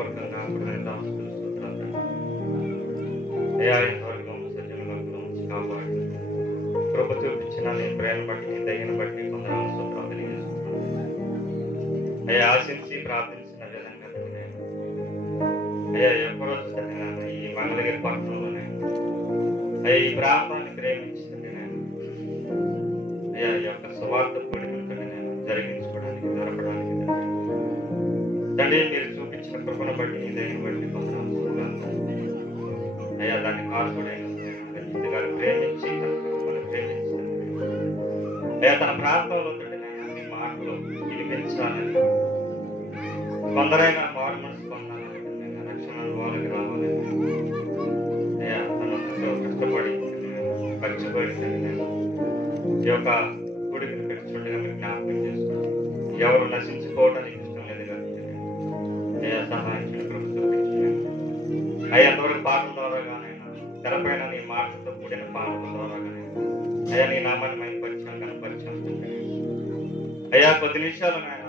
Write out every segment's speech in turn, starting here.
హృదయపూర్వకంగా అయ్యా ఇంతవరకు మమ్మల్ని సజ్జనులకు ఉంచి కాపాడి కృప చూపించిన నీ ప్రేమ బట్టి నీ దయ్యను బట్టి కొందరు సూత్రాలు తెలియజేస్తున్నాను. అయ్యా ఆశించి ప్రార్థించిన విధంగా అయ్యా ఎప్పుడొచ్చు తండ్రి ఈ మంగళగిరి పట్టణంలోనే అయ్యా ఈ ప్రాంతాన్ని ప్రేమించండి నేను అయ్యా ఈ యొక్క సువార్త పొడిగుంటే నేను జరిగించుకోవడానికి జరపడానికి తండ్రి మీరు చూపించిన కృపను బట్టి నీ దయ్యను బట్టి కొందరు అయ్యా దాన్ని కాల్పడైన ప్రేమించి ప్రేమించండి అయ్యా తన ప్రాంతంలో తండ్రి మాటలు వినిపించాలని కొందరైనా మారు మనసు పొందాలని రక్షణ వాళ్ళకి రావాలని అయ్యా తన కష్టపడి ఖర్చుపడి ఈ యొక్క గుడికి చూడగా మీరు జ్ఞాపకం చేసుకోండి. ఎవరు నశించుకోవడానికి ఇష్టం లేదు కాబట్టి అయ్యా సహాయం అయ్యా ఎంతవరకు పాటల ద్వారా కానైనా తెరపైన నీ మాటలతో కూడిన పాటల ద్వారా కానీ అయ్యా నీ నామాన్ని మైపరిచాం కనపరిచాం అయ్యా కొద్ది నిమిషాలు నాయన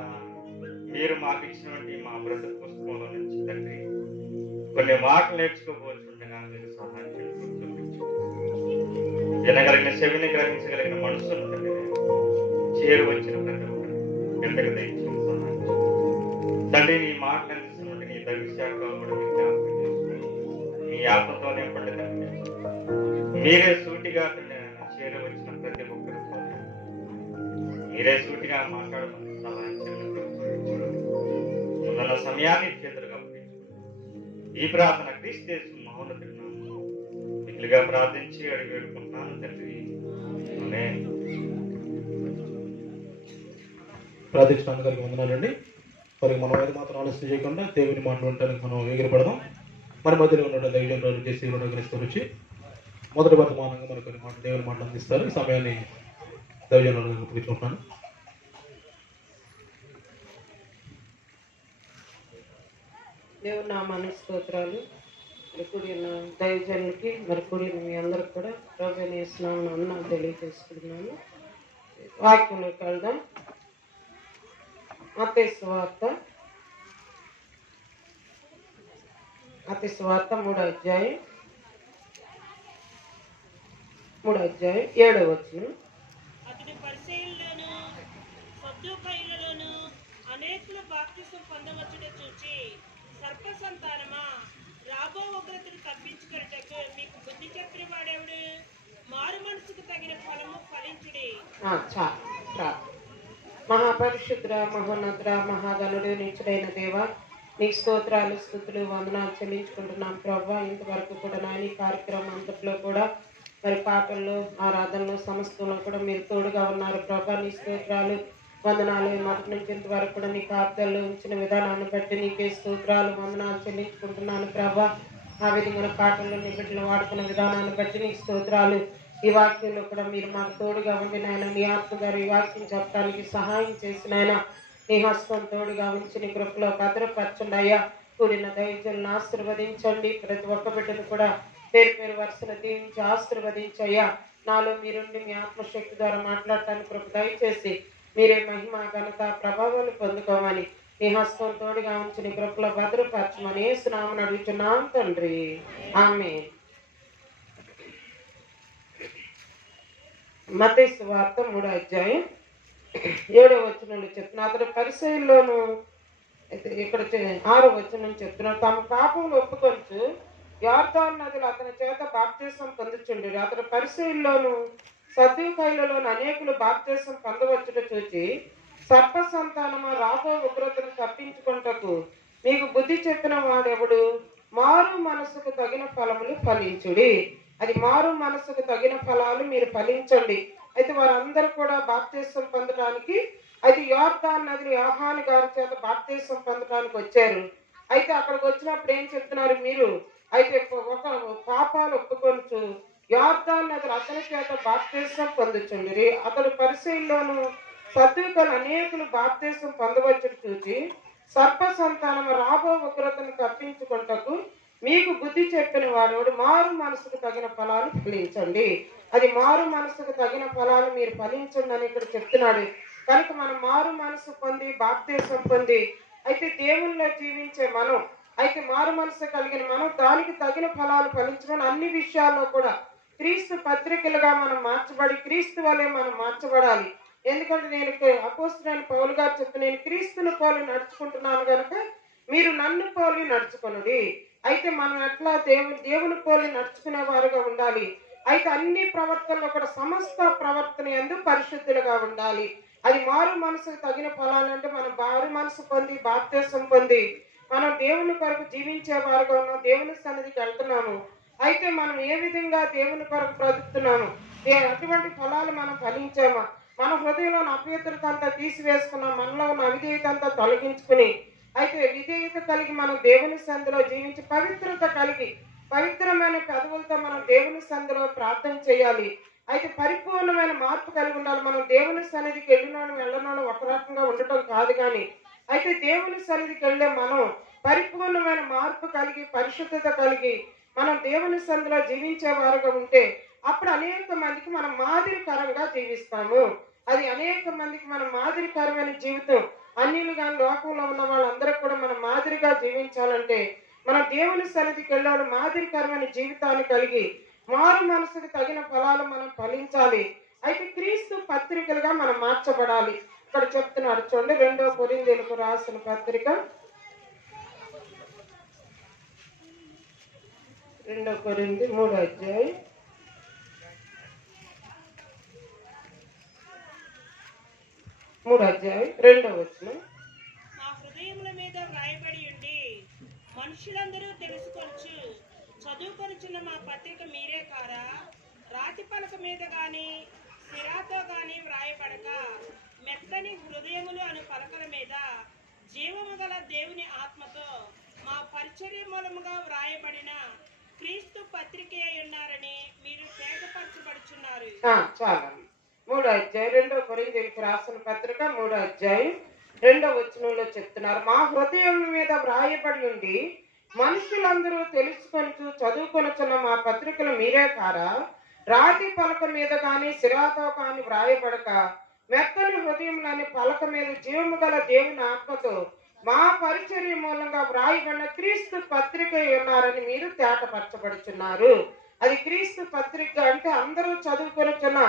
మీరు మాకు ఇచ్చినటువంటి మా బ్రతుకు పుస్తకంలో నుంచి తండ్రి కొన్ని మాటలు నేర్చుకోబోతుండగా మీరు సహాయం వినగలిగిన చెవిని గ్రహించగలిగిన మనసును తండ్రి చేరు వచ్చిన ప్రతి ఒక్కరు బిడ్డకు దయచేసి సహాయం తండ్రి నీ మాటలు అందిస్తున్నట్టు నీ దవిశాఖలో కూడా మీరు జ్ఞాపకం చేసుకోండి. మీ ఆత్మతో నింపండి తండ్రి మీరే సూటిగా చేరు వచ్చిన ప్రతి ఒక్కరు మీరే సూటిగా మాట్లాడమని సహాయం ముందున్న సమయాన్ని చేతులుగా ఈ ప్రార్థన క్రీస్తు మహోన్నతుడు ఇట్లుగా ప్రార్థించి అడిగి వేడుకుంటున్నాను తండ్రి. ప్రార్థించడానికి గారికి వందనాలండి. మరి మనం ఏది మాత్రం ఆలస్యం చేయకుండా దేవుని మాట వినడానికి మనం ఎగిరిపడదాం. మన మధ్యలో ఉన్న దైవజనులు చేసి రుణగ్రస్తులు వచ్చి మొదటి వర్తమానంగా మనకు కొన్ని మాట దేవుని మాటలు అందిస్తారు. ఈ సమయాన్ని దైవజనులను కూర్చుంటున్నాను. దేవుని నామానికి స్తోత్రాలు. కూడిన దైవజనులకి మరి కూడిన మీ అందరికి కూడా ప్రభువుని యేసునామమున వందనాలు తెలియజేసుకుంటున్నాను. వాక్యంలోకి వెళ్దాం. మత్తయి సువార్త 3వ అధ్యాయం 7వ వచనం. అతడు పరిసయ్యులలోను సద్దూకయ్యులలోను అనేకుల బాప్తిసం పొందవచ్చుట చూచి సర్ప సంతానమా రాబో ఉగ్రతను తప్పించుకొనుటకు మీకు బుద్ధి చెప్పిన వాడెవడు? మారు మనసుకు తగిన ఫలము ఫలించుడి. మహాపరిశుద్ర మహోన్నతుడ మహాగణుడు నిత్యుడైన దేవ నీ స్తోత్రాలు స్తుతులు వందనాలు చెల్లించుకుంటున్నాం ప్రభా. ఇంతవరకు కూడా నాయన ఈ కార్యక్రమం అంతట్లో కూడా మరి పాటల్లో ఆరాధనలో సమస్తంలో కూడా మీరు తోడుగా ఉన్నారు ప్రభా. నీ స్తోత్రాలు వందనాలు. మొదటి నుంచి ఇంతవరకు కూడా నీ కార్యాల్లో ఉంచిన విధానాన్ని బట్టి నీకే స్తోత్రాలు వందనాలు చెల్లించుకుంటున్నాను ప్రభా. ఆ విధంగా పాటల్లో నీ బిడ్డలు వాడుకున్న విధానాన్ని బట్టి నీ స్తోత్రాలు. ఈ వాక్యంలో కూడా మీరు మాకు తోడుగా ఉండి నాయన నీ ఆత్మ గారు ఈ వాక్యం చెప్పడానికి సహాయం చేసిన ఆయన నీ హస్తం తోడుగా ఉంచి నీ కృపలో భద్రపరచండి అయ్యా. కూడిన దైవజనులను ఆశీర్వదించండి. ప్రతి ఒక్క బిడ్డను కూడా పేరు పేరు వరుసను దీవించి ఆశీర్వదించయ్యా. నాలో మీరుండి మీ ఆత్మశక్తి ద్వారా మాట్లాడటానికి కృప దయచేసి మీరే మహిమ ఘనత ప్రభావాలు పొందుకోమని నీ హస్తం తోడుగా ఉంచి నీ కృపలో భద్రపరచమని యేసు నామమున అడుగుతున్నాం తండ్రి. ఆమేన్. మత్తయి సువార్త 3వ అధ్యాయం 7వ వచనంలో చెప్తున్నా. అతడు పరిసయ్యుల్లోను ఇక్కడ 6వ వచనం చెప్తున్నారు. తమ పాపములు ఒప్పుకొంచు యోర్దాను నదిలో అతని చేత బాప్తిసం పొందుచుండిరి. అతడు పరిసయ్యుల్లోను సద్దూకయ్యులలోను అనేకులు బాప్తిసం పొందవచ్చుట చూచి సర్ప సంతానమా రాబో ఉగ్రతను తప్పించుకొనుటకు మీకు బుద్ధి చెప్పిన వాడెవడు? మారు మనసుకు తగిన ఫలములు ఫలించుడి. అది మారు మనసుకు తగిన ఫలాలు మీరు ఫలించండి. అయితే వారందరూ కూడా బాప్తిసం పొందడానికి అయితే యోర్దాను నదిని యోహాను గారి చేత బాప్తిసం పొందడానికి వచ్చారు. అయితే అక్కడికి వచ్చినప్పుడు ఏం చెప్తున్నారు మీరు? అయితే ఒక పాపాలు ఒప్పుకొనుచు యోర్దాను నదిని అతని చేత బాప్తిసం పొందుచుండిరి. అతడు పరిసయ్యుల్లోను సద్దూకయ్యులు అనేకులు బాప్తిసం పొందవచ్చును చూచి సర్ప సంతానం రాబో ఉగ్రతను తప్పించుకొనుటకు మీకు బుద్ధి చెప్పిన వాడు మారు మనసుకు తగిన ఫలాలు ఫలించండి. అది మారు మనసుకు తగిన ఫలాలు మీరు ఫలించండి అని ఇక్కడ చెప్తున్నాడు. కనుక మనం మారు మనసు పొంది బాప్తిసం పొంది అయితే దేవునిలో జీవించే మనం అయితే మారు మనసు కలిగిన మనం దానికి తగిన ఫలాలు ఫలించమని అన్ని విషయాల్లో కూడా క్రీస్తు పత్రికలుగా మనం మార్చబడి క్రీస్తు వలె మనం మార్చబడాలి. ఎందుకంటే నేను అపోస్తలుడైన పౌలు గారు చెప్తే నేను క్రీస్తుని పోలి నడుచుకుంటున్నాను కనుక మీరు నన్ను పోలి నడుచుకొనుడి. అయితే మనం ఎట్లా దేవుని పోలి నడుచుకునే వారుగా ఉండాలి. అయితే అన్ని ప్రవర్తనలో కూడా సమస్త ప్రవర్తన యందు పరిశుద్ధులుగా ఉండాలి. అది మారు మనసుకు తగిన ఫలాలంటే మనం మారు మనసు పొంది బాప్తిసం పొంది మనం దేవుని కొరకు జీవించే వారుగా ఉన్నాం, దేవుని సన్నిధికి వెళ్తున్నాము. అయితే మనం ఏ విధంగా దేవుని కొరకు బ్రతుకుతున్నాము, అటువంటి ఫలాలు మనం ఫలించామా, మన హృదయంలో అపవిత్రత అంతా తీసివేసుకున్నాం, మనలో ఉన్న అవిధేయత అంతా తొలగించుకుని అయితే విధేయత కలిగి మనం దేవుని సంధిలో జీవించి పవిత్రత కలిగి పవిత్రమైన పదవులతో మనం దేవుని సంధిలో ప్రార్థన చేయాలి. అయితే పరిపూర్ణమైన మార్పు కలిగి ఉండాలి. మనం దేవుని సన్నిధికి వెళ్ళినోడు ఒక రకంగా ఉండటం కాదు, కానీ అయితే దేవుని సన్నిధికి వెళ్ళే మనం పరిపూర్ణమైన మార్పు కలిగి పరిశుద్ధత కలిగి మనం దేవుని సంధిలో జీవించే వారుగా ఉంటే అప్పుడు అనేక మందికి మనం మాదిరికరంగా జీవిస్తాము. అది అనేక మందికి మనం మాదిరికరమైన జీవితం అన్యులు కానీ లోకంలో ఉన్న వాళ్ళందరూ కూడా మనం మాదిరిగా జీవించాలంటే మనం దేవుని సన్నిధికి వెళ్ళాలి. మాదిరికరమైన జీవితాన్ని కలిగి మారు మనసుకు తగిన ఫలాలు మనం ఫలించాలి. అయితే క్రీస్తు పత్రికలుగా మనం మార్చబడాలి. ఇక్కడ చెప్తున్నాడు చూడండి, 2 కొరింథీయులకు రాసిన పత్రిక 2 కొరింథీ 3వ అధ్యాయం 2వ వచనం. మా హృదయముల మీద వ్రాయబడి ఉండి మనుషులందరూ తెలుసుకొచ్చు చదువుకొనుచున్న మా పత్రిక మీరే కారా? రాతి పలక మీద గాని సిరాతో గాని వ్రాయబడక మెత్తని హృదయములు అను పలకల మీద జీవము గల దేవుని ఆత్మతో మా పరిచర్య మూలముగా వ్రాయబడిన క్రీస్తు పత్రికే ఉన్నారని మీరు పేదపరచబడుచున్నారు. చాలా 3వ అధ్యాయం 2 కొరింథీయులకు రాసిన పత్రిక 3వ అధ్యాయం 2వ వచనంలో చెప్తున్నారు, మా హృదయం మీద వ్రాయబడి ఉండి మనుషులందరూ తెలుసుకొని చదువుకొనుచున్న మా పత్రికలు మీరే కారా? రాతి పలక మీద కానీ సిరాతో కానీ వ్రాయబడక మెత్తని హృదయంలోని పలక మీద జీవము గల దేవుని ఆత్మతో మా పరిచర్య మూలంగా వ్రాయబడిన క్రీస్తు పత్రిక ఉన్నారని మీరు తేటపరచబడుచున్నారు. అది క్రీస్తు పత్రిక అంటే అందరూ చదువుకొనుచున్న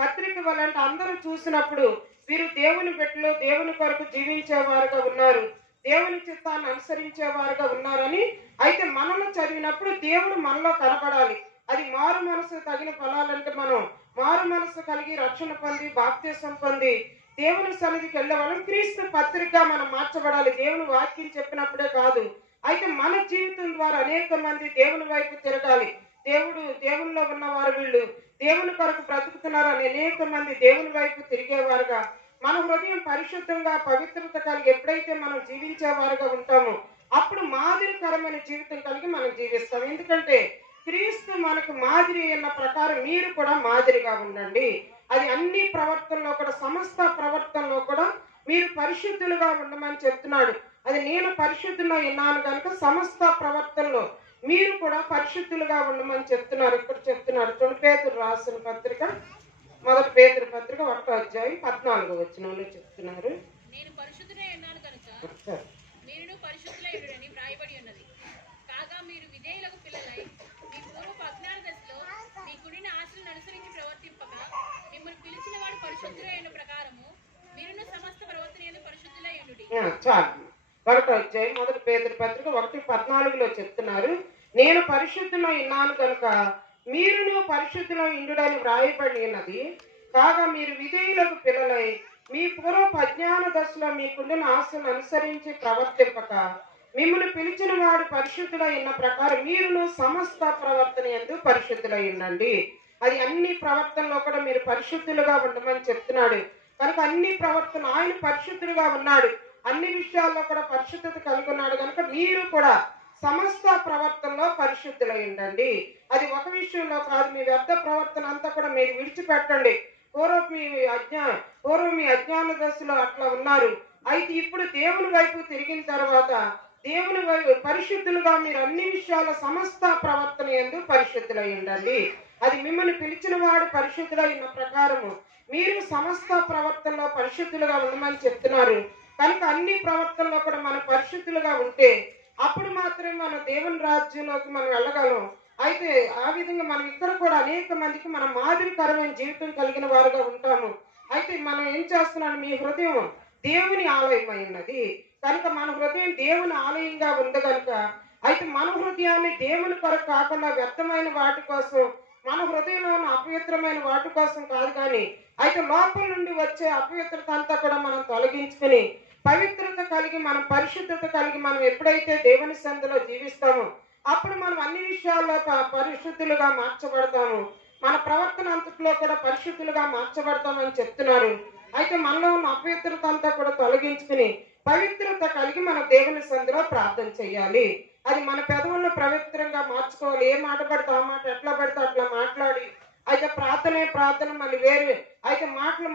పత్రిక వల్లంటే అందరూ చూసినప్పుడు వీరు దేవుని బిడ్డలు, దేవుని కొరకు జీవించేవారుగా ఉన్నారు, దేవుని చిత్తాన్ని అనుసరించేవారుగా ఉన్నారని అయితే మనల్ని చదివినప్పుడు దేవుడు మనలో కనబడాలి. అది మారు మనసు తగిన ఫలాలంటే మనం మారు మనసు కలిగి రక్షణ పొంది బాప్తిసం పొంది దేవుని సన్నిధికి వెళ్ళే వాళ్ళం క్రీస్తు పత్రిక మనం మార్చబడాలి. దేవుని వాక్యం చెప్పినప్పుడే కాదు, అయితే మన జీవితం ద్వారా అనేక మంది దేవుని వైపు తిరగాలి. దేవునిలో ఉన్నవారు వీళ్ళు దేవుని కొరకు బ్రతుకుతున్నారు అని అనేక మంది దేవుని వైపు తిరిగేవారుగా మన హృదయం పరిశుద్ధంగా పవిత్రత కలిగి ఎప్పుడైతే మనం జీవించేవారుగా ఉంటామో అప్పుడు మాదిరికరమైన జీవితం కలిగి మనం జీవిస్తాం. ఎందుకంటే క్రీస్తు మనకు మాదిరి అన్న ప్రకారం మీరు కూడా మాదిరిగా ఉండండి. అది అన్ని ప్రవర్తనలో కూడా సమస్త ప్రవర్తనలో కూడా మీరు పరిశుద్ధులుగా ఉండమని చెప్తున్నాడు. అది నేను పరిశుద్ధులో విన్నాను కనుక సమస్త ప్రవర్తనలో మీరు కూడా పరిశుద్ధులుగా ఉండమని చెప్తున్నారు. ఇక్కడ చెప్తున్నారు చూడండి, పేతురు రాసిన పత్రిక 1 పేతురు పత్రిక 1వ అధ్యాయం 14వ వచనంలో చెప్తున్నారు, నేను పరిశుద్ధుడై ఉన్నాను కనుక మీరును పరిశుద్ధులై ఉండుడని వ్రాయబడి ఉన్నది. కాగా మీరు విధేయులకు పిల్లలై మీ పూర్వపు అజ్ఞాన దశలో మీకున్న ఆశలను అనుసరించి ప్రవర్తింపక మిమ్మల్ని పిలిచిన వాడు పరిశుద్ధుడై ఉన్న ప్రకారము మీరును సమస్త ప్రవర్తన పరిశుద్ధులై ఉండుడి. చాలు 1వ అధ్యాయం 1 పేతురు పత్రిక 1:14లో చెప్తున్నారు, నేను పరిశుద్ధులో ఉన్నాను కనుక మీరును పరిశుద్ధులో ఇండుడని వ్రాయబడి ఉన్నది. కాగా మీరు విధేయులకు పిల్లలై మీ పూర్వపు అజ్ఞాన దశలో మీకుండిన ఆశను అనుసరించి ప్రవర్తింపక మిమ్మల్ని పిలిచిన వాడు పరిశుద్ధులై ఉన్న ప్రకారం మీరును సమస్త ప్రవర్తన యందు పరిశుద్ధులై ఉండండి. అది అన్ని ప్రవర్తనలో కూడా మీరు పరిశుద్ధులుగా ఉండమని చెప్తున్నాడు. కనుక అన్ని ప్రవర్తన ఆయన పరిశుద్ధులుగా ఉన్నాడు, అన్ని విషయాల్లో కూడా పరిశుద్ధత కలిగి ఉన్నాడు కనుక మీరు కూడా సమస్త ప్రవర్తనలో పరిశుద్ధులై ఉండండి. అది ఒక విషయంలో కాదు, మీ వ్యర్థ ప్రవర్తన అంతా కూడా మీరు విడిచిపెట్టండి. పూర్వం మీ అజ్ఞాన దశలో అట్లా ఉన్నారు, అయితే ఇప్పుడు దేవుని వైపు తిరిగిన తర్వాత దేవుని వైపు పరిశుద్ధులుగా మీరు అన్ని విషయాల సమస్త ప్రవర్తన యందు పరిశుద్ధులై ఉండండి. అది మిమ్మల్ని పిలిచిన వాడు పరిశుద్ధులై ఉన్న ప్రకారము మీరు సమస్త ప్రవర్తనలో పరిశుద్ధులుగా ఉండమని చెప్తున్నారు. కనుక అన్ని ప్రవర్తనలో కూడా మనం పరిశుద్ధులుగా ఉంటే అప్పుడు మాత్రమే మనం దేవుని రాజ్యంలోకి మనం వెళ్ళగలం. అయితే ఆ విధంగా మనం ఇక్కడ కూడా అనేక మందికి మనం మాదిరికరమైన జీవితం కలిగిన వారుగా ఉంటాము. అయితే మనం ఏం చేస్తున్నాం, మీ హృదయం దేవుని ఆలయం అయి ఉన్నది కనుక మన హృదయం దేవుని ఆలయంగా ఉంది కనుక అయితే మన హృదయాన్ని దేవుని కొరకు కాకుండా వ్యర్థమైన వాటి కోసం, మన హృదయంలో ఉన్న అపవిత్రమైన వాటి కోసం కాదు, కానీ అయితే లోపల నుండి వచ్చే అపవిత్రత అంతా కూడా మనం తొలగించుకుని పవిత్రత కలిగి మనం పరిశుద్ధత కలిగి మనం ఎప్పుడైతే దేవుని సంధిలో జీవిస్తామో అప్పుడు మనం అన్ని విషయాల్లో పరిశుద్ధులుగా మార్చబడతాము. మన ప్రవర్తన అంతట్లో కూడా పరిశుద్ధులుగా మార్చబడతామని చెప్తున్నారు. అయితే మనలో ఉన్న అపవిత్రత అంతా కూడా తొలగించుకుని పవిత్రత కలిగి మన దేవుని సంధిలో ప్రార్థన చేయాలి. అది మన పెదవులను పవిత్రంగా మార్చుకోవాలి. ఏ మాట పడితే ఆ మాట, ఎట్లా పడితే అట్లా మాట్లాడి అయితే ప్రార్థన మళ్ళీ వేరు. అయితే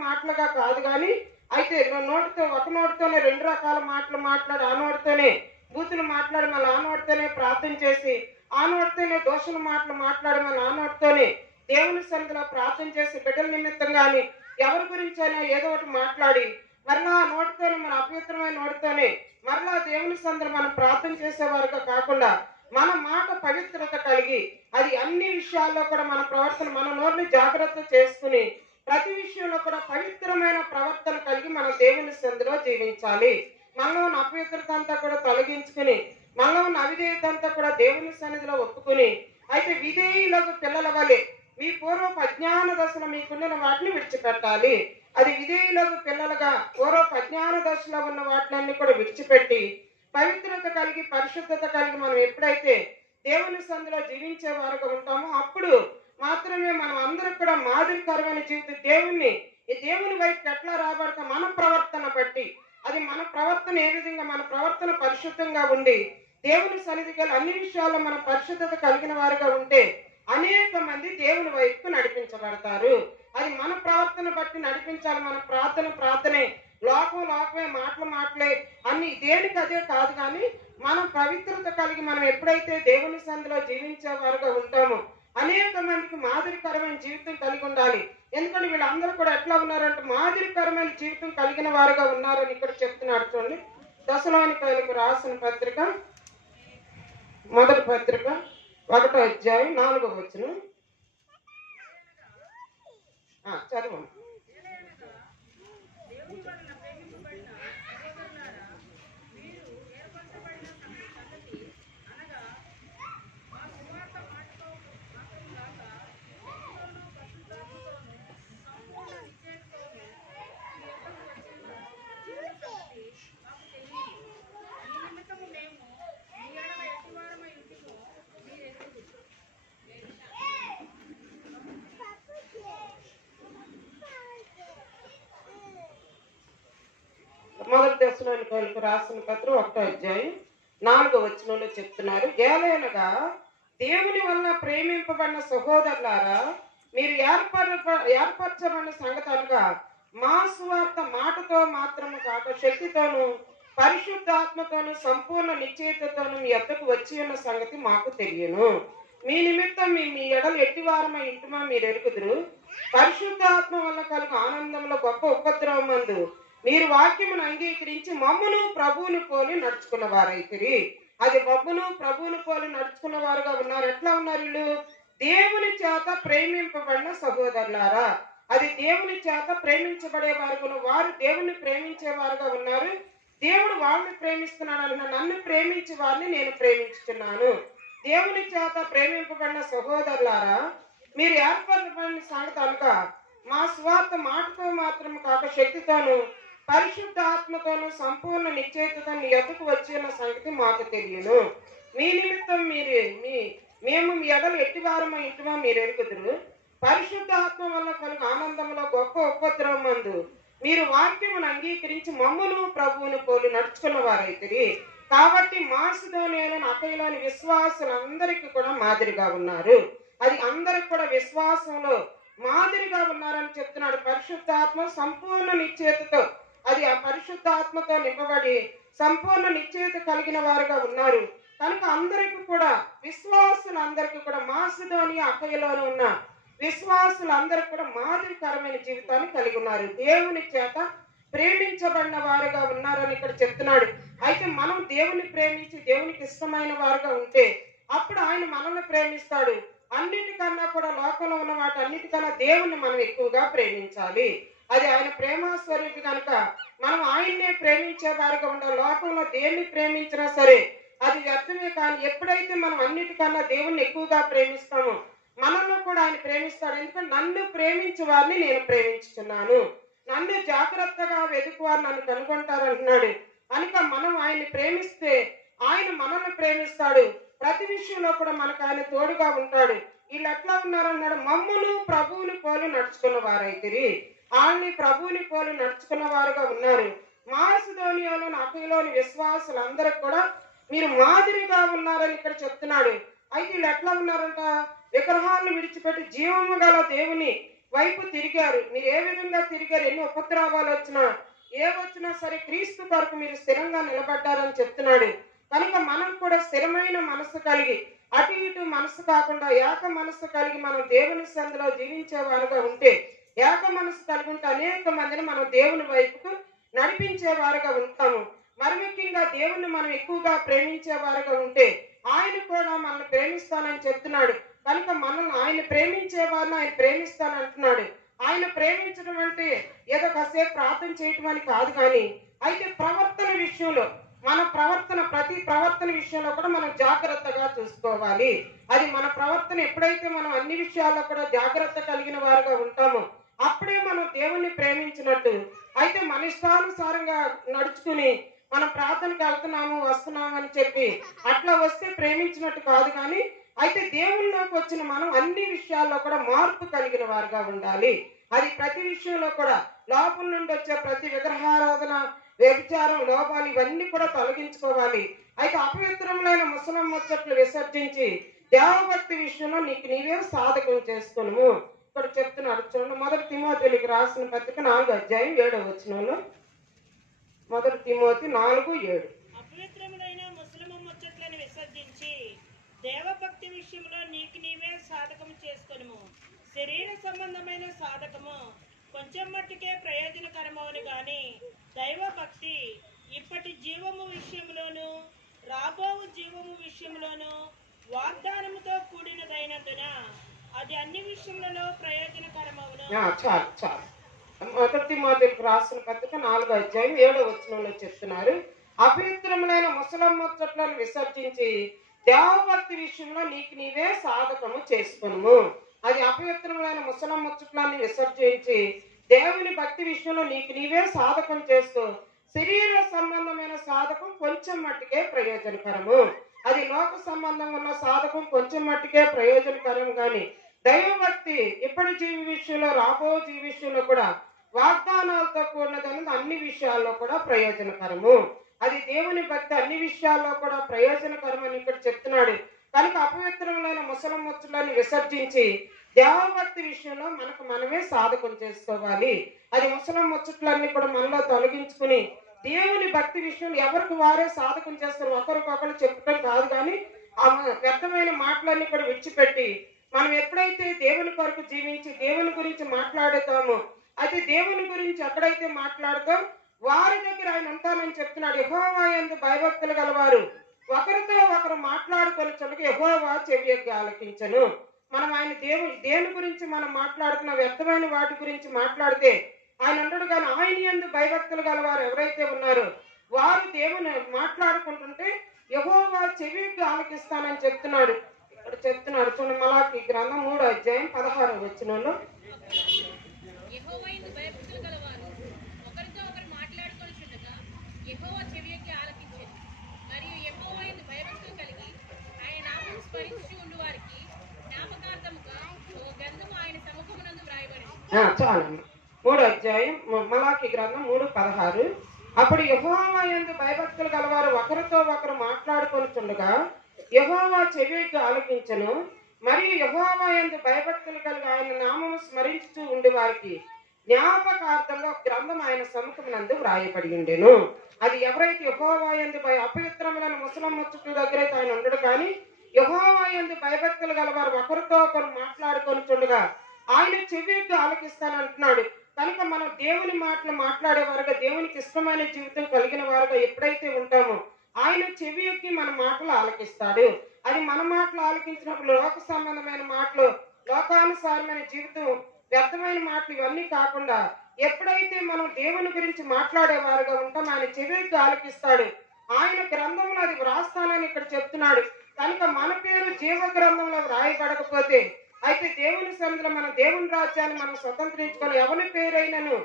మాటలుగా కాదు, కానీ అయితే నోటితో ఒక నోటితోనే రెండు రకాల మాటలు మాట్లాడి ఆ నోటితోనే బూతులు మాట్లాడి మళ్ళీ ఆ నోటితోనే ప్రార్థన చేసి ఆ నోటితోనే దోషణ మాటలు మాట్లాడి మళ్ళీ ఆ నోటితోనే దేవుని సన్నిధిలో ప్రార్థన చేసి బిడ్డల నిమిత్తం కానీ ఎవరి గురించైనా ఏదో ఒకటి మాట్లాడి మరలా ఆ నోటితోనే మన అపవిత్రమైన నోటితోనే మరలా దేవుని సన్నిధిలో మనం ప్రార్థన చేసేవారుగా కాకుండా మన మాట పవిత్రత కలిగి అది అన్ని విషయాల్లో కూడా మన ప్రవర్తన మన నోటిని జాగ్రత్త చేసుకుని ప్రతి విషయంలో కూడా పవిత్రమైన ప్రవర్తన కలిగి మన దేవుని సన్నిధిలో జీవించాలి. మనలో ఉన్న అపవిత్రత అంతా కూడా తొలగించుకుని మనలో ఉన్న అవిధేయత అంతా కూడా దేవుని సన్నిధిలో ఒప్పుకుని అయితే విధేయులకు పిల్లల వలె మీ పూర్వపు అజ్ఞాన దశలో మీకున్న వాటిని విడిచిపెట్టాలి. అది విధేయులకు పిల్లలుగా పూర్వపు అజ్ఞాన దశలో ఉన్న వాటిని కూడా విడిచిపెట్టి పవిత్రత కలిగి పరిశుద్ధత కలిగి మనం ఎప్పుడైతే దేవుని సంధిలో జీవించే వారుగా ఉంటామో అప్పుడు మాత్రమే మనం అందరం కూడా మాదిరికరమైన జీవితం ఈ దేవుని వైపు ఎట్లా రాబడతాం మన ప్రవర్తన బట్టి. అది మన ప్రవర్తన ఏ విధంగా మన ప్రవర్తన పరిశుద్ధంగా ఉండి దేవుని సన్నిధికి అన్ని విషయాల్లో మన పరిశుద్ధత కలిగిన వారుగా ఉంటే అనేక మంది దేవుని వైపుకు నడిపించబడతారు. అది మన ప్రవర్తన బట్టి నడిపించాలి. మన ప్రార్థనే లోకమే మాటలే అన్ని దేనికి అదే కాదు, కానీ మనం పవిత్రత కలిగి మనం ఎప్పుడైతే దేవుని సంధిలో జీవించే వారుగా ఉంటామో అనేక మందికి మాదిరికరమైన జీవితం కలిగి ఉండాలి. ఎందుకంటే వీళ్ళందరూ కూడా ఎట్లా ఉన్నారంటే మాదిరికరమైన జీవితం కలిగిన వారుగా ఉన్నారని ఇక్కడ చెప్తున్నాడు. చూడండి, దశలోనికైలకు రాసిన పత్రిక మొదటి పత్రిక 1వ అధ్యాయం 4వ వచనం చదవండి. మొదటి దశలోనికైలకు రాసిన పత్రిక 1వ అధ్యాయం 4వ వచనంలో చెప్తున్నారు, ఏలైనగా దేవుని వలన ప్రేమింపబడిన సహోదరులారా, మీరు ఏర్పరచబడిన సంగతి అనగా మా సువార్త మాటతో మాత్రము కాక శక్తితోనూ పరిశుద్ధాత్మతోనూ సంపూర్ణ నిశ్చయితతోనూ మీ యొద్దకు వచ్చి ఉన్న సంగతి మాకు తెలియను. మీ నిమిత్తం మీ ఎడలు ఎట్టివారమై ఇంటిమా మీరు ఎరుగుదురు. పరిశుద్ధాత్మ వల్ల కలుగు ఆనందంలో గొప్ప ఉపద్రవమందు మీరు వాక్యమును అంగీకరించి మమ్మును ప్రభువును పోలి నడుచుకున్న వారైతిరి. అది మమ్మును ప్రభువును పోలి నడుచుకున్న వారుగా ఉన్నారు. ఎట్లా ఉన్నారు వీళ్ళు? దేవుని చేత ప్రేమింపబడిన సహోదరులారా. అది దేవుని చేత ప్రేమించబడే వారు దేవుని ప్రేమించే వారుగా ఉన్నారు. దేవుడు వాళ్ళని ప్రేమిస్తున్నాడు అంటున్నా, నన్ను ప్రేమించే వారిని నేను ప్రేమించుతున్నాను. దేవుని చేత ప్రేమింపబడిన సహోదరులారా, మీరు ఏర్పడబడిన సంగతి అనగా మా స్వార్థ మాటతో మాత్రం కాక శక్తితోనూ పరిశుద్ధాత్మతోనూ సంపూర్ణ నిశ్చయితతో మీ యొద్దకు వచ్చిన సంగతి మాకు తెలియను. మీ నిమిత్తం మేము మీ ఎడలు ఎట్టివారమై ఇంటిమా మీరు ఎరుగుదురు. పరిశుద్ధాత్మ వల్ల కలుగు ఆనందంలో గొప్ప ఉపద్రవమందు మీరు వాక్యమును అంగీకరించి మమ్మును ప్రభువును పోలి నడుచుకున్న వారైతిరి. కాబట్టి మాసిదోనియలోని అకయలోని విశ్వాసులందరికీ కూడా మాదిరిగా ఉన్నారు. అది అందరికి కూడా విశ్వాసంలో మాదిరిగా ఉన్నారని చెప్తున్నాడు. పరిశుద్ధాత్మ సంపూర్ణ నిశ్చయితతో, అది ఆ పరిశుద్ధాత్మతో నింపబడి సంపూర్ణ నిశ్చయిత కలిగిన వారుగా ఉన్నారు. కనుక అందరికీ కూడా విశ్వాసులందరికీ కూడా మాసిదోనియ అకయలోని ఉన్న విశ్వాసులందరూ కూడా మాదిరికరమైన జీవితాన్ని కలిగి ఉన్నారు. దేవుని చేత ప్రేమించబడిన వారుగా ఉన్నారని ఇక్కడ చెప్తున్నాడు. అయితే మనం దేవుని ప్రేమించి దేవునికి ఇష్టమైన వారుగా ఉంటే అప్పుడు ఆయన మనల్ని ప్రేమిస్తాడు. అన్నిటికన్నా కూడా లోకంలో ఉన్న వాటి అన్నిటికన్నా దేవుణ్ణి మనం ఎక్కువగా ప్రేమించాలి. అది ఆయన ప్రేమ స్వరూపి కనుక మనం ఆయన్నే ప్రేమించే వారుగా ఉండాలి. లోకంలో దేన్ని ప్రేమించినా సరే అది వ్యర్థమే. కానీ ఎప్పుడైతే మనం అన్నిటికన్నా దేవుణ్ణి ఎక్కువగా ప్రేమిస్తామో మనల్ని కూడా ఆయన ప్రేమిస్తాడు. ఎందుకంటే నన్ను ప్రేమించే వారిని నేను ప్రేమించుతున్నాను, నన్ను జాగ్రత్తగా వెతుకువారు నన్ను కనుగొంటారంటున్నాడు. కనుక మనం ఆయన్ని ప్రేమిస్తే ఆయన మనల్ని ప్రేమిస్తాడు. ప్రతి విషయంలో కూడా మనకు ఆయన తోడుగా ఉంటాడు. వీళ్ళు ఎట్లా ఉన్నారన్నాడు, మమ్మును ప్రభువుని పోలి నడుచుకున్న వారైతిరి. ఆయన్ని ప్రభువుని పోలి నడుచుకున్న వారుగా ఉన్నారు. మాసిదోనియాలోని అఖయిలోని విశ్వాసులందరికి కూడా మీరు మాదిరిగా ఉన్నారని ఇక్కడ చెప్తున్నాడు. అయితే వీళ్ళు ఎట్లా ఉన్నారంట, విగ్రహాలను విడిచిపెట్టి జీవము గల దేవుని వైపు తిరిగారు. మీరు ఏ విధంగా తిరిగారు, ఎన్ని ఉపద్రవాలు వచ్చినా ఏవొచ్చినా సరే క్రీస్తు కొరకు మీరు స్థిరంగా నిలబడ్డారని చెప్తున్నాడు. కనుక మనం కూడా స్థిరమైన మనసు కలిగి అటు ఇటు మనసు కాకుండా ఏక మనసు కలిగి మనం దేవుని సందులో జీవించే వారుగా ఉంటే, ఏక మనసు కలిగి ఉంటే అనేక మందిని మనం దేవుని వైపుకు నడిపించే వారుగా ఉంటాము. మరి ముఖ్యంగా దేవుణ్ణి మనం ఎక్కువగా ప్రేమించే వారుగా ఉంటే ఆయన కూడా మనల్ని ప్రేమిస్తానని చెప్తున్నాడు. కనుక మనల్ని ఆయన ప్రేమించే వారిని ఆయన ప్రేమిస్తానంటున్నాడు. ఆయన ప్రేమించడం అంటే ఏదో కాసేపు ప్రార్థన చేయటం అని కాదు. కానీ అయితే ప్రవర్తన విషయంలో మన ప్రతి ప్రవర్తన విషయంలో కూడా మనం జాగ్రత్తగా చూసుకోవాలి. అది మన ప్రవర్తన ఎప్పుడైతే మనం అన్ని విషయాల్లో కూడా జాగ్రత్త కలిగిన వారుగా ఉంటామో అప్పుడే మనం దేవుణ్ణి ప్రేమించినట్టు. అయితే మన ఇష్టానుసారంగా నడుచుకుని మనం ప్రార్థనకు వెళ్తున్నాము వస్తున్నాము అని చెప్పి అట్లా వస్తే ప్రేమించినట్టు కాదు. కానీ అయితే దేవుళ్ళలోకి వచ్చిన మనం అన్ని విషయాల్లో కూడా మార్పు కలిగిన వారుగా ఉండాలి. అది ప్రతి విషయంలో కూడా లోపల నుండి వచ్చే ప్రతి విగ్రహారాధన, వ్యభిచారం, లోపాలు ఇవన్నీ కూడా తొలగించుకోవాలి. అయితే అపవిత్రములైన ముసలం ముచ్చట్లు విసర్జించి దేవభక్తి విషయంలో నీకు నీవే సాధకం చేసుకును. ఇక్కడ చెప్తున్నాడు చూడండి, 1 తిమోతికి రాసిన పత్రిక 4వ అధ్యాయం 7వ వచనంలో. 1 తిమోతి 4:7. అపవిత్రములైన ముసలము ముచ్చట్లను విసర్జించి దేవభక్తి విషయంలో నీకు నీవే సాధకము చేసుకొనుము. శరీర సంబంధమైన సాధకము కొంచెం మట్టుకే ప్రయోజనకరమవును గాని దైవభక్తి ఇప్పటి జీవము విషయంలోను రాబోవు జీవము విషయంలోను వాగ్దానముతో కూడినదైనందున అది అన్ని విషయములలో ప్రయోజనకరమవును. చాలు 1 తిమోతికి రాసిన పత్రిక 4వ అధ్యాయం 7వ వచనంలో చెప్తున్నారు, అపవిత్రములైన ముసలం ముచ్చట్లను విసర్జించి దేవభక్తి విషయంలో నీకు నీవే సాధకము చేసుకును. అది అపవిత్రములైన ముసలం ముచ్చట్లని విసర్జించి దేవుని భక్తి విషయంలో నీకు నీవే సాధకం చేస్తూ శరీర సంబంధమైన సాధకం కొంచెం మట్టుకే ప్రయోజనకరము. అది లోక సంబంధం ఉన్న సాధకం కొంచెం మట్టుకే ప్రయోజనకరం. కానీ దైవభక్తి ఇప్పటి జీవి విషయంలో రాబో జీవి విషయంలో కూడా వాగ్దానాలతో కూడినది అన్ని విషయాల్లో కూడా ప్రయోజనకరము. అది దేవుని భక్తి అన్ని విషయాల్లో కూడా ప్రయోజనకరం అని ఇక్కడ చెప్తున్నాడు. కనుక అపవిత్రములైన ముసలం ముచ్చలను విసర్జించి దేవభక్తి విషయంలో మనకు మనమే సాధకం చేసుకోవాలి. అది ముసలం ముచ్చట్లన్నీ కూడా మనలో తొలగించుకుని దేవుని భక్తి విషయంలో ఎవరికి వారే సాధకం చేస్తారు. ఒకరికొకరు చెప్పడం కాదు. కానీ ఆ వ్యర్థమైన మాటలన్నీ కూడా విడిచిపెట్టి మనం ఎప్పుడైతే దేవుని కొరకు జీవించి దేవుని గురించి మాట్లాడుతామో, అయితే దేవుని గురించి ఎక్కడైతే మాట్లాడతాం వారి దగ్గర ఆయన ఉంటానని చెప్తున్నాడు. యెహోవా యందు భయభక్తులు గలవారు ఒకరితో ఒకరు మాట్లాడుకొని చోటుకు యెహోవా చెవియొగ్గి ఆలకించను. మనం ఆయన దేని గురించి మనం మాట్లాడుతున్న వ్యర్థమైన వాటి గురించి మాట్లాడితే ఆయన అంటాడు. కానీ ఆయన యందు భయభక్తులు గలవారు ఎవరైతే ఉన్నారో వారు దేవుని మాట్లాడుకుంటుంటే యెహోవా చెవియొగ్గి ఆలకిస్తానని చెప్తున్నాడు. ఇక్కడ చెప్తున్నాడు చూడండి, మలాకి గ్రంథం 3వ అధ్యాయం 16వ వచనంలో, యెహోవా యందు భయభక్తులు గలవారు ఒకరితో ఒకరు మాట్లాడుకొనుచుండగా యెహోవా చెవియొగ్గి ఆలకించెను. మరియు యెహోవా యందు భయభక్తులు కలిగి ఆయన నామమును స్మరించి ఉండు వారికి జ్ఞాపకార్థముగా ఒక గ్రంథము ఆయన సముఖమునందు వ్రాయబడింది. చాలండి. 3వ అధ్యాయం మలాకి గ్రంథం 3:16. అప్పుడు యెహోవా యందు భయభక్తులు గలవారు ఒకరితో ఒకరు మాట్లాడుకొనుచుండగా యెహోవా చెవియొగ్గి ఆలకించెను. మరియు యెహోవా యందు భయభక్తులు కలిగి ఆయన నామము స్మరించుతూ ఉండి వారికి జ్ఞాపకార్థంగా గ్రంథం ఆయన సముఖమునందు వ్రాయబడి ఉండెను. అది ఎవరైతే యెహోవా యందు అపవిత్రములైన ముసలం ముచ్చట్ల దగ్గర అయితే ఆయన ఉండడు. కానీ యెహోవా యందు భయభక్తులు గలవారు ఒకరితో ఒకరు మాట్లాడుకొనుచుండగా ఆయన చెవియొగ్గి ఆలకిస్తానంటున్నాడు. కనుక మనం దేవుని మాటలు మాట్లాడే వారుగా, దేవునికి ఇష్టమైన జీవితం కలిగిన వారుగా ఎప్పుడైతే ఉంటామో ఆయన చెవి ఎక్కి మన మాటలు ఆలకిస్తాడు. అది మన మాటలు ఆలకించినప్పుడు లోక సంబంధమైన మాటలు, లోకానుసారమైన జీవితం, వ్యర్థమైన మాటలు ఇవన్నీ కాకుండా ఎప్పుడైతే మనం దేవుని గురించి మాట్లాడేవారుగా ఉంటాం ఆయన చెవి ఎక్కి ఆలకిస్తాడు. ఆయన గ్రంథంలో అది వ్రాస్తానని ఇక్కడ చెప్తున్నాడు. కనుక మన పేరు జీవ గ్రంథంలో వ్రాయబడకపోతే అయితే దేవుని సన్నిధిలో మనం దేవుని రాజ్యాన్ని మనం స్వతంత్రించుకొని ఎవరి పేరైనను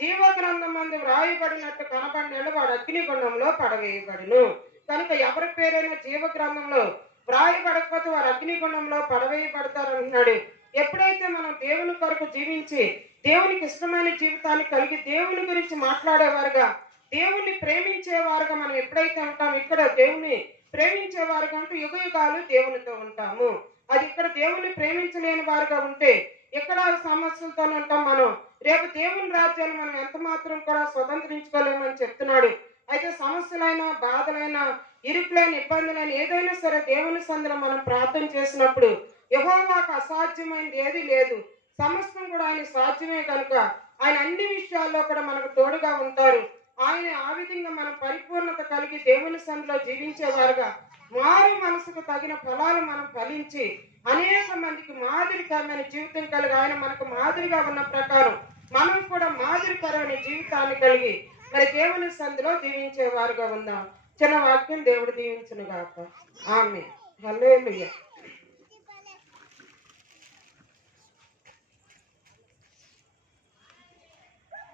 జీవ గ్రంథం మందు వ్రాయబడినట్టు కనబడిన వాడు అగ్నిగుండంలో పడవేయబడును. కనుక ఎవరి పేరైనా జీవ గ్రంథంలో వ్రాయబడకపోతే వారు అగ్నిగుండంలో పడవేయబడతారంటున్నాడు. ఎప్పుడైతే మనం దేవుని కొరకు జీవించి దేవునికి ఇష్టమైన జీవితాన్ని కలిగి దేవుని గురించి మాట్లాడేవారుగా, దేవుణ్ణి ప్రేమించేవారుగా మనం ఎప్పుడైతే ఉంటామో, ఇక్కడ దేవుని ప్రేమించేవారుగా ఉంటూ యుగ యుగాలు దేవునితో ఉంటాము. అది ఇక్కడ దేవుని ప్రేమించలేని వారుగా ఉంటే ఎక్కడ సమస్యలతో ఉంటాం మనం. రేపు దేవుని రాజ్యాన్ని మనం ఎంత మాత్రం కూడా స్వతంత్రించుకోలేమని చెప్తున్నాడు. అయితే సమస్యలైనా, బాధలైనా, ఇరుకులైన, ఇబ్బందులైన ఏదైనా సరే దేవుని సందులో మనం ప్రార్థన చేసినప్పుడు యెహోవాకు అసాధ్యమైనది ఏది లేదు. సమస్తం కూడా ఆయన సాధ్యమే కనుక ఆయన అన్ని విషయాల్లో కూడా మనకు తోడుగా ఉంటారు. ఆయన ఆ విధంగా మనం పరిపూర్ణత కలిగి దేవుని సందులో జీవించేవారుగా, మారు మనసుకు తగిన ఫలాలు మనం ఫలించి అనేక మందికి మాదిరికరమైన జీవితం కలిగి ఆయన మనకు మాదిరిగా ఉన్న ప్రకారం మనం కూడా మాదిరికరమైన జీవితాన్ని కలిగి మరి దేవుని సందులో జీవించేవారుగా ఉందాం. చిన్న వాక్యం దేవుడు దీవించును గాక. ఆమేన్. హల్లెలూయా.